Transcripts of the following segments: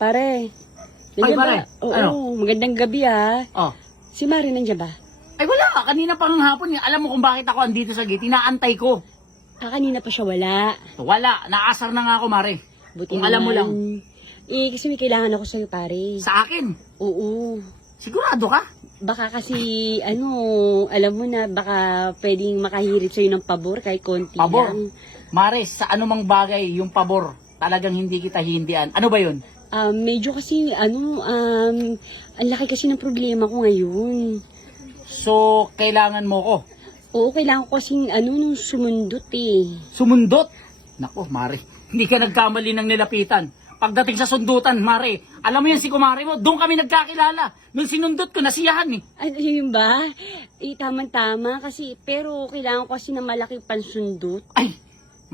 Pare, Ay, nandiyan pare, ba? Oo, ano? magandang gabi ah. Oh. Si Mari nandiyan ba? Ay wala, kanina pang hapon. Alam mo kung bakit ako andito sa gate? Inaantay ko. Kanina pa siya wala. Wala, naasar na nga ako, Mare. Buti Kung alam mo lang. Kasi may kailangan ako sa'yo, pare. Sa akin. Oo. Sigurado ka? Baka kasi, alam mo na, baka pwedeng makahirit sa'yo ng pabor kahit konti Pabor? lang. Mare, sa anumang bagay, yung pabor, talagang hindi kita hindian. Ano ba yun? Medyo kasi, ang laki kasi ng problema ko ngayon. So, kailangan mo ko. Oo, kailangan ko kasing, nung sumundot eh. Sumundot? Nako, Mare, hindi ka nagkamali ng nilapitan. Pagdating sa sundutan, Mare, alam mo yan si kumare mo, doon kami nagkakilala. Nung sinundot ko, nasiyahan eh. Ano yun ba? Tama-tama kasi, pero kailangan ko kasi ng malaki pansundot. Ay,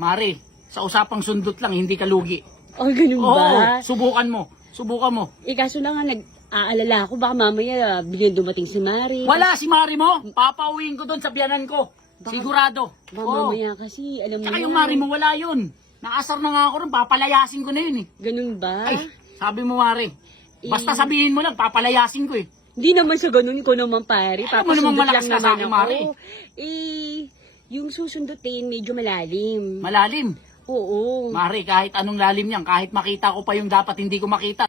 Mare, sa usapang sundot lang, hindi ka lugi. Oh, ganun Oo, ba? subukan mo. Subukan mo. Kaso lang nga, nag-aalala ako, baka mamaya bigyan dumating si Mari. Wala si Mari mo. Papauwiin ko doon sa biyanan ko. Sigurado. Baka Oo. mamaya kasi, alam mo Tsaka na. yung Mari mo, wala yun. Naasar na nga ako rin, papalayasin ko na yun eh. Ganun ba? Ay, sabi mo Mari. Basta sabihin mo lang, papalayasin ko eh. Hindi naman sa ganun, ko naman pare. Alam mo namang Papasundot malakas lang ka sa naman akin, ako. Mari. Yung susundutin, medyo malalim. Malalim. Oo. Mari, kahit anong lalim yan, kahit makita ko pa yung dapat hindi ko makita.